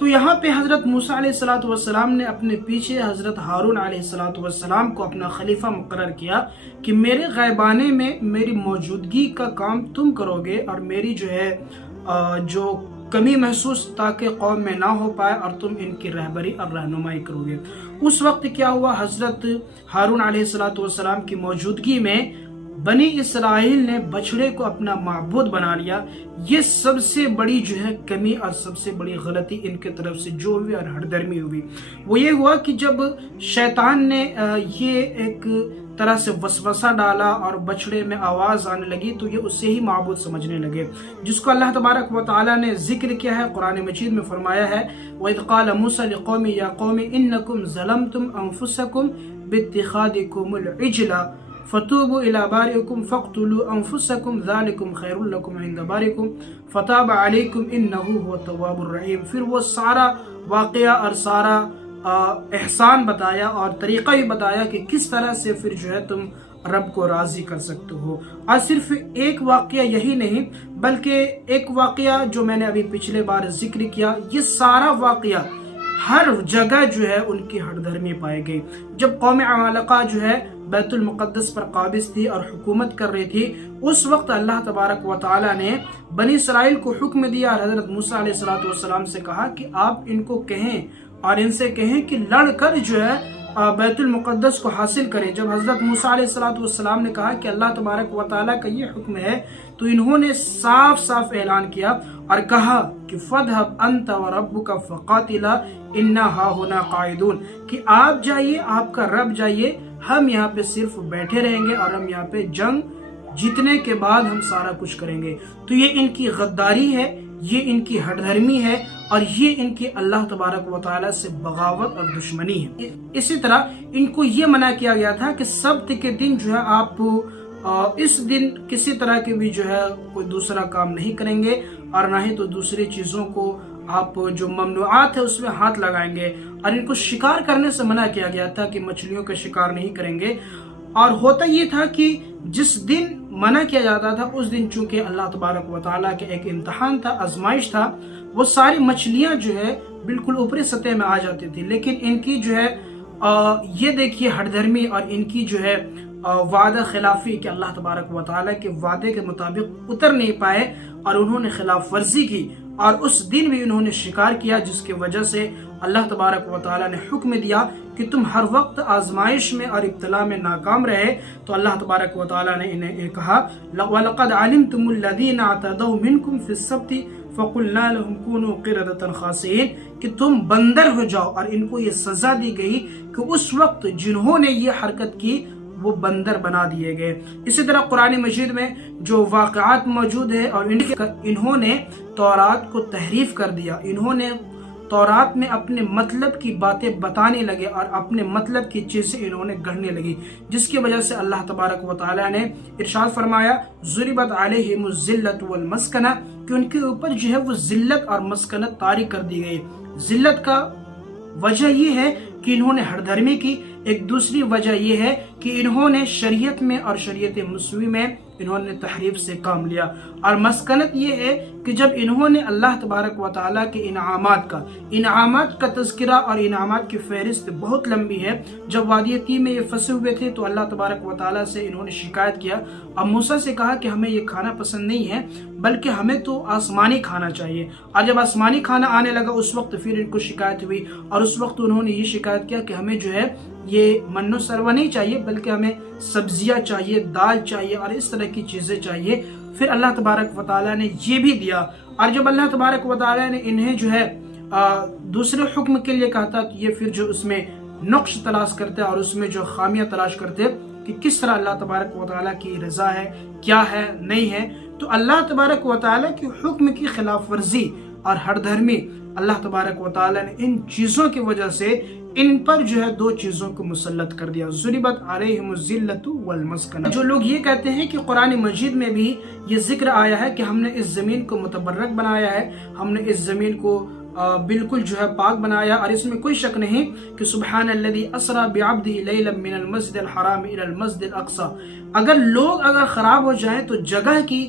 تو یہاں پہ حضرت موسیٰ علیہ السلام نے اپنے پیچھے حضرت ہارون علیہ السلام کو اپنا خلیفہ مقرر کیا کہ میرے غیبانے میں میری موجودگی کا کام تم کرو گے، اور میری جو ہے جو کمی محسوس تاکہ قوم میں نہ ہو پائے، اور تم ان کی رہبری اور رہنمائی کرو گے۔ اس وقت کیا ہوا، حضرت ہارون علیہ السلام کی موجودگی میں بنی اسرائیل نے بچڑے کو اپنا معبود بنا لیا۔ یہ سب سے بڑی جو ہے کمی اور سب سے بڑی غلطی ان کے طرف سے جو ہوئی اور ہٹ درمی ہوئی، وہ یہ ہوا کہ جب شیطان نے یہ ایک طرح سے وسوسہ ڈالا اور بچڑے میں آواز آنے لگی، تو یہ اسے ہی معبود سمجھنے لگے، جس کو اللہ تبارک و تعالیٰ نے ذکر کیا ہے قرآن مجید میں، فرمایا ہے وَإِذْ قَالَ مُوسَىٰ لِقَوْمِهِ يَا قَوْمِ إِنَّكُمْ ظَلَمْتُمْ أَنفُسَكُمْ بِاتِّخَاذِكُمُ الْعِجْلَ فَتُوبُوا إِلَىٰ بَارِئِكُمْ فَاقْتُلُوا أَنفُسَكُمْ ذَٰلِكُمْ خَيْرٌ لَكُمْ عِندَ بَارِئِكُمْ فَتَابَ عَلَيْكُمْ إِنَّهُ هُوَ التَّوَّابُ الرَّحِيمُ۔ پھر وہ سارا واقعہ اور سارا احسان بتایا اور طریقہ بھی بتایا کہ کس طرح سے پھر جو ہے تم رب کو راضی کر سکتے ہو۔ اور صرف ایک واقعہ یہی نہیں، بلکہ ایک واقعہ جو میں نے ابھی پچھلے بار ذکر کیا، یہ سارا واقعہ ہر جگہ جو ہے ان کی ہٹ دھرمی پائی گئی۔ جب قوم عمالقہ جو ہے بیت المقدس پر قابض تھی اور حکومت کر رہی تھی، اس وقت اللہ تبارک و تعالی نے بنی اسرائیل کو حکم دیا اور حضرت موسیٰ علیہ السلام سے کہا کہ آپ ان کو کہیں اور ان سے کہیں کہ لڑ کر جو ہے بیت المقدس کو حاصل کریں۔ جب حضرت موسیٰ علیہ السلام نے کہا کہ اللہ تبارک و تعالیٰ کا یہ حکم ہے، تو انہوں نے صاف صاف اعلان کیا اور کہا کہ فَاذْهَبْ أَنْتَ وَرَبُّكَ فَقَاتِلَا إِنَّا هَاهُنَا قَاعِدُونَ، کہ آپ جائیے، آپ کا رب جائیے، ہم یہاں پہ صرف بیٹھے رہیں گے اور ہم یہاں پہ جنگ جیتنے کے بعد ہم سارا کچھ کریں گے۔ تو یہ ان کی غداری ہے، یہ ان کی ہٹ دھرمی ہے، اور یہ ان کی اللہ تبارک و تعالیٰ سے بغاوت اور دشمنی ہے۔ اسی طرح ان کو یہ منع کیا گیا تھا کہ سبت کے دن جو ہے آپ اس دن کسی طرح کے بھی جو ہے کوئی دوسرا کام نہیں کریں گے، اور نہ ہی تو دوسری چیزوں کو آپ جو ممنوعات ہے اس میں ہاتھ لگائیں گے، اور ان کو شکار کرنے سے منع کیا گیا تھا کہ مچھلیوں کا شکار نہیں کریں گے۔ اور ہوتا یہ تھا کہ جس دن منع کیا جاتا تھا اس دن چونکہ اللہ تبارک و تعالیٰ کے ایک امتحان تھا، آزمائش تھا، وہ ساری مچھلیاں جو ہے بالکل اوپری سطح میں آ جاتی تھی، لیکن ان کی جو ہے یہ دیکھیے ہٹ دھرمی اور ان کی جو ہے وعدہ خلافی کہ اللہ تبارک و تعالیٰ کے وعدے کے مطابق اتر نہیں پائے اور انہوں نے خلاف ورزی کی، اور اس دن بھی انہوں نے شکار کیا، جس کی وجہ سے اللہ تبارک و تعالیٰ نے حکم دیا کہ تم ہر وقت آزمائش میں اور ابتلا میں ناکام رہے۔ تو اللہ تبارک و تعالیٰ نے انہیں کہا وَلَقَدْ عَلِمْتُمُ الَّذِينَ اعْتَدَوْا مِنْكُمْ فِي السَّبْتِ فَقُلْنَا لَهُمْ كُونُوا قِرَدَةً خَاسِئِينَ، کہ تم بندر ہو جاؤ، اور ان کو یہ سزا دی گئی کہ اس وقت جنہوں نے یہ حرکت کی وہ بندر بنا دیے گئے۔ اسی طرح قرآن مجید میں جو واقعات موجود ہے، اور انہوں نے تورات کو تحریف کر دیا، انہوں نے تورات میں اپنے مطلب کی باتیں بتانے لگے اور اپنے مطلب کی چیزیں انہوں نے گڑھنے لگی، جس کی وجہ سے اللہ تبارک و تعالیٰ نے ارشاد فرمایا ضربت علیہم الذلۃ والمسکنہ، کہ ان کے اوپر جو ہے وہ ذلت اور مسکنت طاری کر دی گئی۔ ذلت کا وجہ یہ ہے کہ انہوں نے ہٹ دھرمی کی، ایک دوسری وجہ یہ ہے کہ انہوں نے شریعت میں اور شریعت موسوی میں انہوں نے تحریف سے کام لیا، اور مسکنت یہ ہے کہ جب انہوں نے اللہ تبارک و تعالیٰ کے انعامات کا تذکرہ، اور انعامات کی فہرست بہت لمبی ہے۔ جب وادی تیہ میں یہ پھنسے ہوئے تھے تو اللہ تبارک و تعالیٰ سے انہوں نے شکایت کیا، اور موسیٰ سے کہا کہ ہمیں یہ کھانا پسند نہیں ہے، بلکہ ہمیں تو آسمانی کھانا چاہیے۔ اور جب آسمانی کھانا آنے لگا اس وقت پھر ان کو شکایت ہوئی، اور اس وقت انہوں نے یہ شکایت کیا کہ ہمیں جو ہے یہ من و سروا نہیں چاہیے، بلکہ ہمیں سبزیاں چاہیے، دال چاہیے، اور اس طرح کی چیزیں چاہیے۔ پھر اللہ تبارک و تعالیٰ نے یہ بھی دیا، اور جب اللہ تبارک و تعالیٰ نے انہیں جو ہے دوسرے حکم کے لیے کہا تھا، تو یہ پھر جو اس میں نقص تلاش کرتے اور اس میں جو خامیاں تلاش کرتے کہ کس طرح اللہ تبارک و تعالیٰ کی رضا ہے، کیا ہے، نہیں ہے، تو اللہ تبارک و تعالیٰ کے حکم کی خلاف ورزی اور ہٹ دھرمی، اللہ تبارک و تعالیٰ نے ان چیزوں کی وجہ سے ان پر جو ہے دو چیزوں کو مسلط کر دیا، ضربت علیہم الذلۃ والمسکنہ۔ جو لوگ یہ کہتے ہیں کہ قرآن مجید میں بھی یہ ذکر آیا ہے کہ ہم نے اس زمین کو متبرک بنایا ہے، ہم نے اس زمین کو بالکل جو ہے پاک بنایا، اور اس میں کوئی شک نہیں کہ سبحان الذی اسری بعبدہ لیلا من المسجد الحرام الی المسجد الاقصی، اگر خراب ہو جائیں تو جگہ کی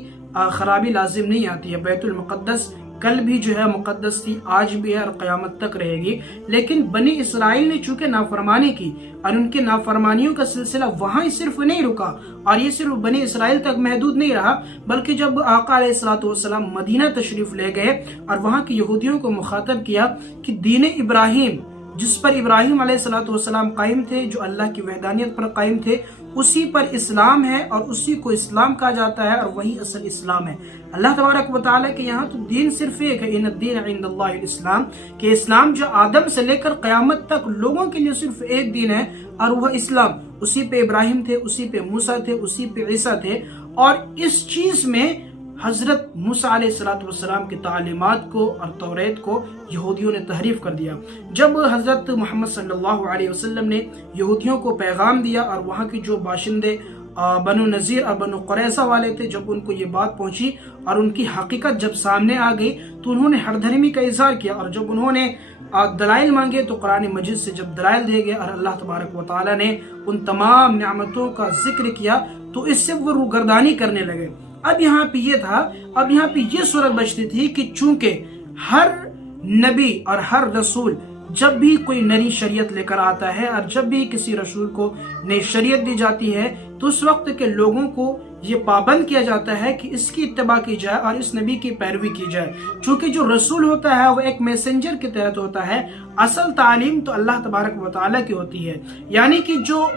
خرابی لازم نہیں آتی ہے، بیت المقدس کل بھی جو ہے مقدس تھی، آج بھی ہے اور قیامت تک رہے گی۔ لیکن بنی اسرائیل نے چونکہ نافرمانی کی اور ان کے نافرمانیوں کا سلسلہ وہاں ہی صرف نہیں رکا، اور یہ صرف بنی اسرائیل تک محدود نہیں رہا، بلکہ جب آقا علیہ الصلوۃ والسلام مدینہ تشریف لے گئے اور وہاں کے یہودیوں کو مخاطب کیا کہ دین ابراہیم، جس پر ابراہیم علیہ الصلوۃ والسلام قائم تھے، جو اللہ کی وحدانیت پر قائم تھے، اسی پر اسلام ہے اور اسی کو اسلام کہا جاتا ہے، اور وہی اصل اسلام ہے۔ اللہ تبارک و تعالیٰ کے یہاں تو دین صرف ایک ہے، ان الدین عند اللہ الاسلام، کہ اسلام جو آدم سے لے کر قیامت تک لوگوں کے لیے صرف ایک دین ہے، اور وہ اسلام۔ اسی پہ ابراہیم تھے، اسی پہ موسیٰ تھے، اسی پہ عیسیٰ تھے، اور اس چیز میں حضرت موسیٰ علیہ السلام کی تعلیمات کو اور توریت کو یہودیوں نے تحریف کر دیا۔ جب حضرت محمد صلی اللہ علیہ وسلم نے یہودیوں کو پیغام دیا اور وہاں کے جو باشندے بنو نذیر اور بنو قریظہ والے تھے، جب ان کو یہ بات پہنچی اور ان کی حقیقت جب سامنے آ گئی تو انہوں نے ہر دھرمی کا اظہار کیا، اور جب انہوں نے دلائل مانگے تو قرآن مجید سے جب دلائل دے گئے اور اللہ تبارک و تعالیٰ نے ان تمام نعمتوں کا ذکر کیا تو اس سے وہ روگردانی کرنے لگے۔ اب یہاں پہ یہ تھا، اب یہاں پہ یہ صورت بچتی تھی کہ چونکہ ہر نبی اور ہر رسول جب بھی کوئی نئی شریعت لے کر آتا ہے اور جب بھی کسی رسول کو نئی شریعت دی جاتی ہے تو اس وقت کے لوگوں کو یہ پابند کیا جاتا ہے کہ اس کی اتباع کی جائے اور اس نبی کی پیروی کی جائے۔ چونکہ جو رسول ہوتا ہے وہ ایک میسنجر کے تحت ہوتا ہے، اصل تعلیم تو اللہ تبارک و تعالیٰ کی ہوتی ہے، یعنی کہ جو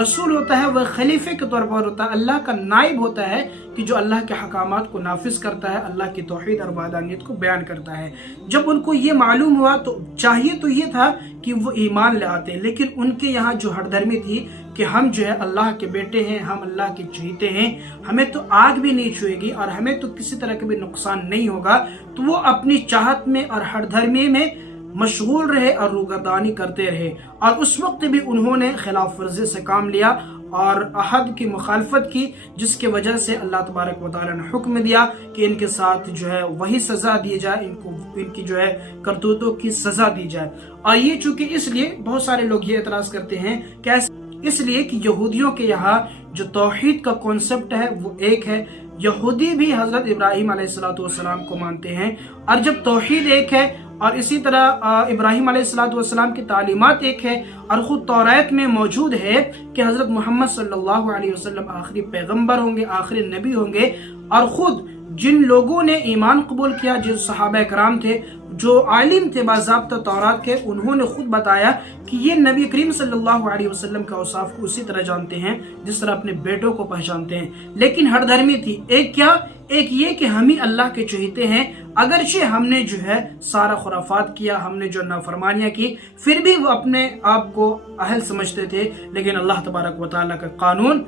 رسول ہوتا ہے وہ خلیفے کے طور پر ہوتا ہے، اللہ کا نائب ہوتا ہے کہ جو اللہ کے حکامات کو نافذ کرتا ہے، اللہ کی توحید اور وحدانیت کو بیان کرتا ہے۔ جب ان کو یہ معلوم ہوا تو چاہیے تو یہ تھا کہ وہ ایمان لے آتے، لیکن ان کے یہاں جو ہر دھرمی تھی کہ ہم جو ہے اللہ کے بیٹے ہیں، ہم اللہ کے چہیتے ہیں، ہمیں تو آگ بھی نہیں چھوئے گی اور ہمیں تو کسی طرح کا بھی نقصان نہیں ہوگا، تو وہ اپنی چاہت میں اور ہر دھرمی میں مشغول رہے اور روگردانی کرتے رہے، اور اس وقت بھی انہوں نے خلاف ورزی سے کام لیا اور عہد کی مخالفت کی، جس کی وجہ سے اللہ تبارک و تعالیٰ نے حکم دیا کہ ان کے ساتھ جو ہے وہی سزا دی جائے، ان کی جو ہے کرتوتوں کی سزا دی جائے۔ اور یہ چونکہ اس لیے بہت سارے لوگ یہ اعتراض کرتے ہیں کہ اس لیے کہ یہودیوں کے یہاں جو توحید کا کانسیپٹ ہے وہ ایک ہے، یہودی بھی حضرت ابراہیم علیہ السلام کو مانتے ہیں، اور جب توحید ایک ہے اور اسی طرح ابراہیم علیہ السلام کی تعلیمات ایک ہے، اور خود توریت میں موجود ہے کہ حضرت محمد صلی اللہ علیہ وسلم آخری پیغمبر ہوں گے، آخری نبی ہوں گے، اور خود جن لوگوں نے ایمان قبول کیا، جو صحابہ کرام تھے، جو عالم تھے باضابطہ تورات کے، انہوں نے خود بتایا کہ یہ نبی کریم صلی اللہ علیہ وسلم کا اوصاف کو اسی طرح جانتے ہیں جس طرح اپنے بیٹوں کو پہچانتے ہیں، لیکن ہر دھرمی تھی۔ ایک کیا؟ ایک یہ کہ ہم ہی اللہ کے چہیتے ہیں، اگرچہ ہم نے جو ہے سارا خرافات کیا، ہم نے جو نافرمانیاں کی، پھر بھی وہ اپنے آپ کو اہل سمجھتے تھے، لیکن اللہ تبارک و تعالیٰ کا قانون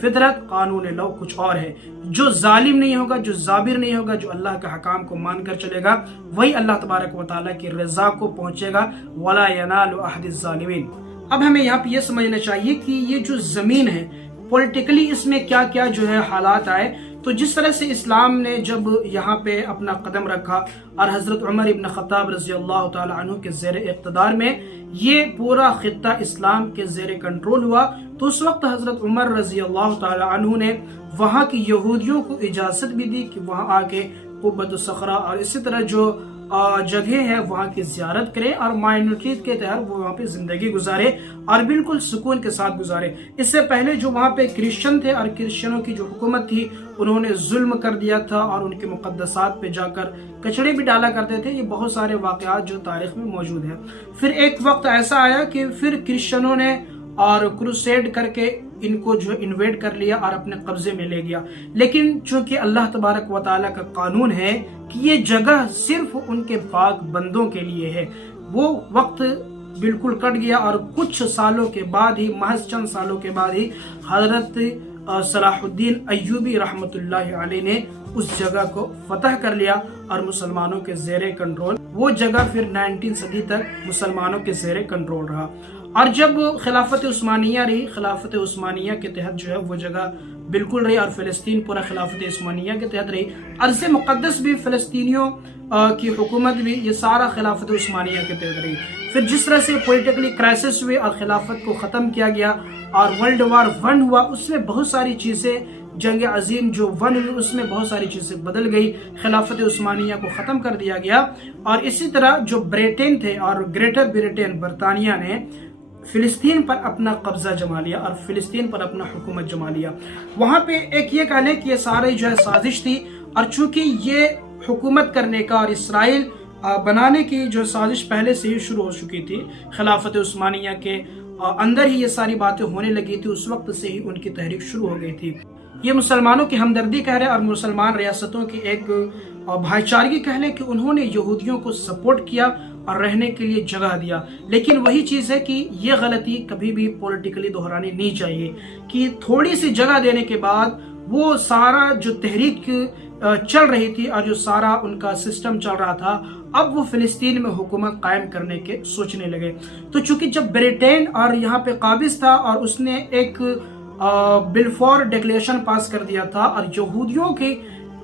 فطرت، قانون لو کچھ اور ہے۔ جو ظالم نہیں ہوگا، جو جابر نہیں ہوگا، جو اللہ کے حکام کو مان کر چلے گا، وہی اللہ تبارک و تعالیٰ کی رضا کو پہنچے گا۔ وَلَا يَنَالُ أَحْدِ الظَّالِمِينَ۔ اب ہمیں یہاں پہ یہ سمجھنا چاہیے کہ یہ جو زمین ہے پولیٹیکلی اس میں کیا کیا جو ہے حالات آئے۔ تو جس طرح سے اسلام نے جب یہاں پہ اپنا قدم رکھا اور حضرت عمر ابن خطاب رضی اللہ تعالی عنہ کے زیر اقتدار میں یہ پورا خطہ اسلام کے زیر کنٹرول ہوا، تو اس وقت حضرت عمر رضی اللہ تعالی عنہ نے وہاں کی یہودیوں کو اجازت بھی دی کہ وہاں آ کے قبۃ الصخرہ اور اسی طرح جو جگہ ہے وہاں کی زیارت کرے اور مائنورٹیز کے تحت وہ وہاں پہ زندگی گزارے اور بالکل سکون کے ساتھ گزارے۔ اس سے پہلے جو وہاں پہ کرسچن تھے اور کرسچنوں کی جو حکومت تھی انہوں نے ظلم کر دیا تھا اور ان کے مقدسات پہ جا کر کچڑے بھی ڈالا کرتے تھے۔ یہ بہت سارے واقعات جو تاریخ میں موجود ہیں۔ پھر ایک وقت ایسا آیا کہ پھر کرسچنوں نے اور کروسیڈ کر کے ان کو جو انویڈ کر لیا اور اپنے قبضے میں لے گیا، لیکن چونکہ اللہ تبارک و تعالیٰ کا قانون ہے کہ یہ جگہ صرف ان کے پاک بندوں کے لیے ہے، وہ وقت بالکل کٹ گیا اور کچھ سالوں کے بعد ہی، محض چند سالوں کے بعد ہی حضرت صلاح الدین ایوبی رحمۃ اللہ علیہ نے اس جگہ کو فتح کر لیا اور مسلمانوں کے زیر کنٹرول وہ جگہ پھر 19 صدی تک مسلمانوں کے زیر کنٹرول رہا۔ اور جب خلافت عثمانیہ رہی، خلافت عثمانیہ کے تحت جو ہے وہ جگہ بالکل رہی اور فلسطین پورا خلافت عثمانیہ کے تحت رہی، ارض مقدس بھی، فلسطینیوں کی حکومت بھی، یہ سارا خلافت عثمانیہ کے تحت رہی۔ پھر جس طرح سے پولیٹیکلی کرائسس ہوئے اور خلافت کو ختم کیا گیا اور ورلڈ وار 1 ہوا، اس میں بہت ساری چیزیں جنگ عظیم جو ون ہوئی اس میں بہت ساری چیزیں بدل گئی، خلافت عثمانیہ کو ختم کر دیا گیا، اور اسی طرح جو بریٹین تھے اور گریٹر بریٹین برطانیہ نے فلسطین پر اپنا قبضہ جما لیا اور فلسطین پر اپنا حکومت جما لیا۔ وہاں پہ ایک یہ کہہ لیں کہ یہ ساری جو ہے سازش تھی، اور چونکہ یہ حکومت کرنے کا اور اسرائیل بنانے کی جو سازش پہلے سے ہی شروع ہو چکی تھی، خلافت عثمانیہ کے اندر ہی یہ ساری باتیں ہونے لگی تھی، اس وقت سے ہی ان کی تحریک شروع ہو گئی تھی۔ یہ مسلمانوں کی ہمدردی کہہ رہے اور مسلمان ریاستوں کی ایک بھائی چارگی کہہ لیں کہ انہوں نے یہودیوں کو سپورٹ کیا اور رہنے کے لیے جگہ دیا، لیکن وہی چیز ہے کہ یہ غلطی کبھی بھی پولیٹیکلی دہرانی نہیں چاہیے کہ تھوڑی سی جگہ دینے کے بعد وہ سارا جو تحریک چل رہی تھی اور جو سارا ان کا سسٹم چل رہا تھا، اب وہ فلسطین میں حکومت قائم کرنے کے سوچنے لگے۔ تو چونکہ جب بریٹین اور یہاں پہ قابض تھا اور اس نے ایک بلفور ڈیکلیریشن پاس کر دیا تھا، اور یہودیوں کی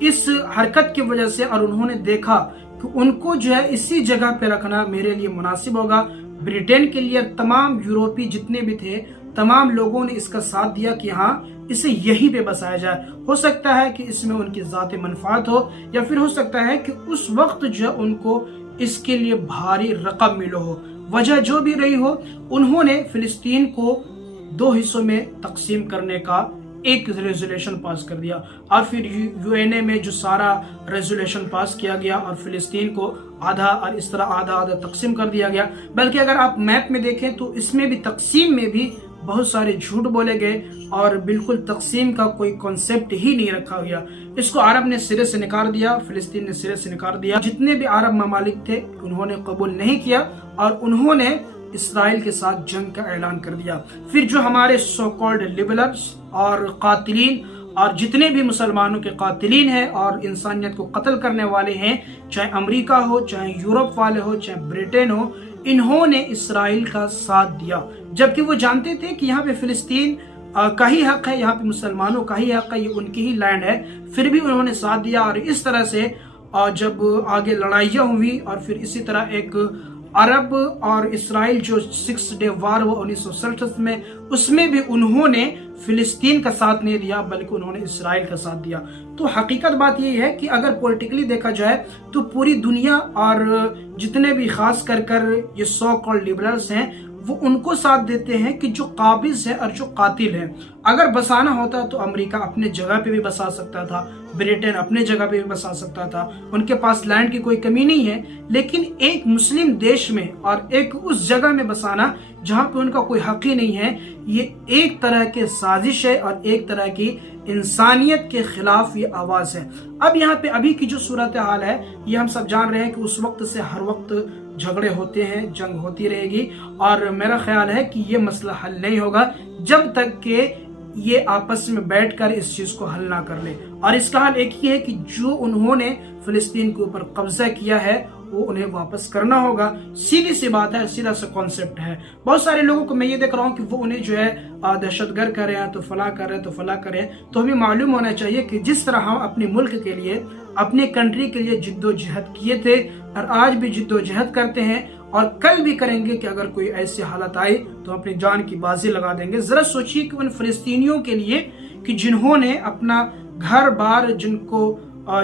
اس حرکت کی وجہ سے اور انہوں نے دیکھا کہ ان کو جو ہے اسی جگہ پہ رکھنا میرے لیے مناسب ہوگا، بریٹین کے لیے تمام یورپی جتنے بھی تھے تمام لوگوں نے اس کا ساتھ دیا کہ ہاں اسے یہی پہ بسایا جائے۔ ہو سکتا ہے کہ اس میں ان کی ذاتی منفعت ہو، یا پھر ہو سکتا ہے کہ اس وقت جو ان کو اس کے لیے بھاری رقم ملو ہو، وجہ جو بھی رہی ہو، انہوں نے فلسطین کو 2 حصوں میں تقسیم کرنے کا ایک ریزولیشن پاس کر دیا، اور پھر یو این اے میں جو سارا ریزولیشن پاس کیا گیا اور فلسطین کو آدھا اور اس طرح آدھا آدھا تقسیم کر دیا گیا۔ بلکہ اگر آپ میپ میں دیکھیں تو اس میں بھی تقسیم میں بھی بہت سارے جھوٹ بولے گئے اور بالکل تقسیم کا کوئی کنسپٹ ہی نہیں رکھا گیا۔ اس کو عرب نے سرے سے نکار دیا، فلسطین نے سرے سے نکار دیا۔ جتنے بھی عرب ممالک تھے انہوں نے قبول نہیں کیا اور انہوں نے اسرائیل کے ساتھ جنگ کا اعلان کر دیا۔ پھر جو ہمارے سو کالڈ لبرلز اور قاتلین اور جتنے بھی مسلمانوں کے قاتلین ہیں اور انسانیت کو قتل کرنے والے ہیں، چاہے امریکہ ہو، چاہے یورپ والے ہو، چاہے بریٹین ہو، انہوں نے اسرائیل کا ساتھ دیا، جبکہ وہ جانتے تھے کہ یہاں پہ فلسطین کا ہی حق ہے، یہاں پہ مسلمانوں کا ہی حق ہے، یہ ان کی ہی لینڈ ہے، پھر بھی انہوں نے ساتھ دیا۔ اور اس طرح سے جب آگے لڑائیاں ہوئی اور پھر اسی طرح ایک عرب اور اسرائیل جو 6 ڈے وار ہوا 1967 میں، اس میں بھی انہوں نے فلسطین کا ساتھ نہیں دیا بلکہ انہوں نے اسرائیل کا ساتھ دیا۔ تو حقیقت بات یہ ہے کہ اگر پولیٹیکلی دیکھا جائے تو پوری دنیا اور جتنے بھی خاص کر یہ سو کالڈ لبرلز ہیں وہ ان کو ساتھ دیتے ہیں کہ جو قابض ہے اور جو قاتل ہے۔ اگر بسانا ہوتا تو امریکہ اپنے جگہ پہ بھی بسا سکتا تھا، بریٹین اپنے جگہ پہ بھی بسا سکتا تھا، ان کے پاس لینڈ کی کوئی کمی نہیں ہے، لیکن ایک مسلم دیش میں اور ایک اس جگہ میں بسانا جہاں پہ ان کا کوئی حق ہی نہیں ہے، یہ ایک طرح کے سازش ہے اور ایک طرح کی انسانیت کے خلاف یہ آواز ہے۔ اب یہاں پہ ابھی کی جو صورتحال ہے یہ ہم سب جان رہے ہیں کہ اس وقت سے ہر وقت جھگڑے ہوتے ہیں، جنگ ہوتی رہے گی، اور میرا خیال ہے کہ یہ مسئلہ حل نہیں ہوگا جب تک کہ یہ آپس میں بیٹھ کر اس چیز کو حل نہ کر لے۔ اور اس کا حل ایک ہی ہے کہ جو انہوں نے فلسطین کے اوپر قبضہ کیا ہے وہ انہیں واپس کرنا ہوگا۔ سیدھی سی بات ہے، سیدھا سا کانسیپٹ ہے۔ بہت سارے لوگوں کو میں یہ دیکھ رہا ہوں کہ وہ انہیں جو ہے دہشت گرد کر رہے ہیں، تو فلاں کر رہے ہیں، تو فلاں کر رہے ہیں۔ تو ہمیں معلوم ہونا چاہیے کہ جس طرح ہم اپنے ملک کے لیے، اپنے کنٹری کے لیے جد و جہد کیے تھے اور آج بھی جد و جہد کرتے ہیں اور کل بھی کریں گے، کہ اگر کوئی ایسی حالت آئی تو اپنی جان کی بازی لگا دیں گے۔ ذرا سوچیے کہ ان فلسطینیوں کے لیے کہ جنہوں نے اپنا گھر بار جن کو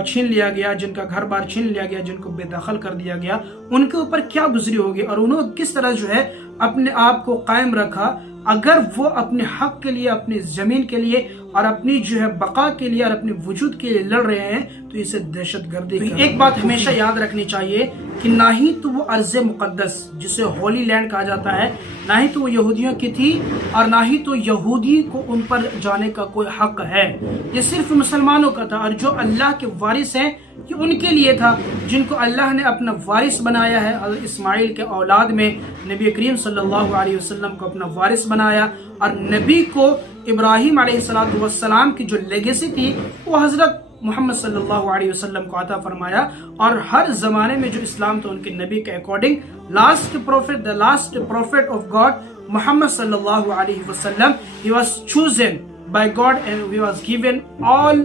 چھین لیا گیا، جن کا گھر بار چھین لیا گیا، جن کو بے دخل کر دیا گیا، ان کے اوپر کیا گزری ہوگی اور انہوں کس طرح جو ہے اپنے آپ کو قائم رکھا۔ اگر وہ اپنے حق کے لیے، اپنی زمین کے لیے اور اپنی جو ہے بقا کے لیے اور اپنے وجود کے لیے لڑ رہے ہیں تو اسے دہشت گردی۔ ایک بات ہمیشہ یاد رکھنی چاہیے کہ نہ ہی تو وہ ارض مقدس جسے ہولی لینڈ کہا جاتا ہے، نہ ہی تو وہ یہودیوں کی تھی، اور نہ ہی تو یہودی کو ان پر جانے کا کوئی حق ہے۔ یہ صرف مسلمانوں کا تھا، اور جو اللہ کے وارث ہیں یہ ان کے لیے تھا، جن کو اللہ نے اپنا وارث بنایا ہے۔ حضرت اسماعیل کے اولاد میں نبی کریم صلی اللہ علیہ وسلم کو اپنا وارث بنایا، اور نبی کو ابراہیم علیہ السلام کی جو لیگیسی تھی وہ حضرت محمد صلی اللہ علیہ وسلم کو عطا فرمایا، اور ہر زمانے میں جو اسلام تھا ان کے نبی کے according last prophet of God Muhammad صلی اللہ علیہ وسلم, he was chosen by God and he was given all